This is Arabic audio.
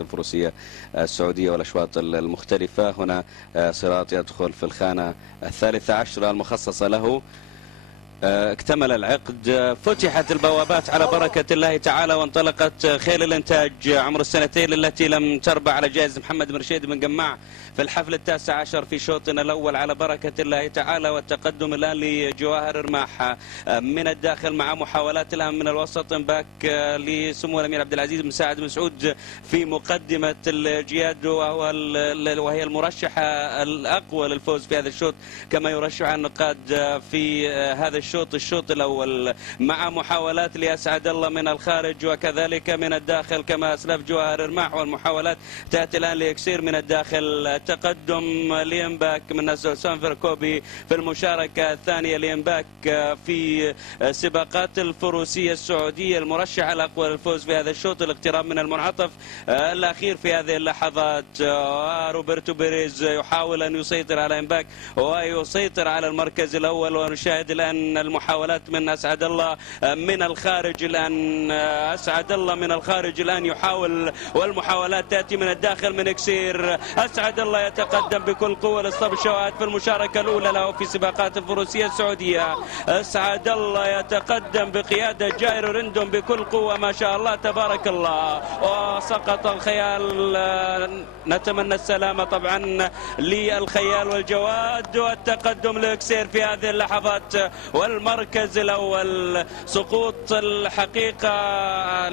الفروسية السعودية والأشواط المختلفة. هنا صراط يدخل في الخانة 13 المخصصة له. اكتمل العقد، فتحت البوابات على بركة الله تعالى، وانطلقت خيل الانتاج عمر السنتين التي لم تربع على جائزة محمد بن رشيد بن جماع في الحفل 19 في شوطنا الأول على بركة الله تعالى. والتقدم الآن لجواهر رماح من الداخل مع محاولات الآن من الوسط، باك لسمو الأمير عبد العزيز بن سعد بن سعود في مقدمة الجياد، وهي المرشحة الأقوى للفوز في هذا الشوط كما يرشح النقاد في هذا الشوط الأول، مع محاولات لأسعد الله من الخارج وكذلك من الداخل كما أسلف جواهر رماح، والمحاولات تأتي الآن لإكسير من الداخل. تقدم لينباك من سونفر كوبي في المشاركة الثانية. لينباك في سباقات الفروسية السعودية المرشح الأقوى للفوز في هذا الشوط. الاقتراب من المنعطف الأخير في هذه اللحظات، روبرتو بيريز يحاول أن يسيطر على لينباك ويسيطر على المركز الأول. ونشاهد الآن المحاولات من أسعد الله من الخارج. الآن أسعد الله من الخارج الآن يحاول، والمحاولات تأتي من الداخل من إكسير. أسعد الله يتقدم بكل قوة للصف الشواهد في المشاركة الأولى له في سباقات الفروسية السعودية. أسعد الله يتقدم بقيادة جاير رندون بكل قوة ما شاء الله تبارك الله، وسقط الخيال. نتمنى السلامة طبعا للخيال والجواد، والتقدم لإكسير في هذه اللحظات والمركز الأول. سقوط الحقيقة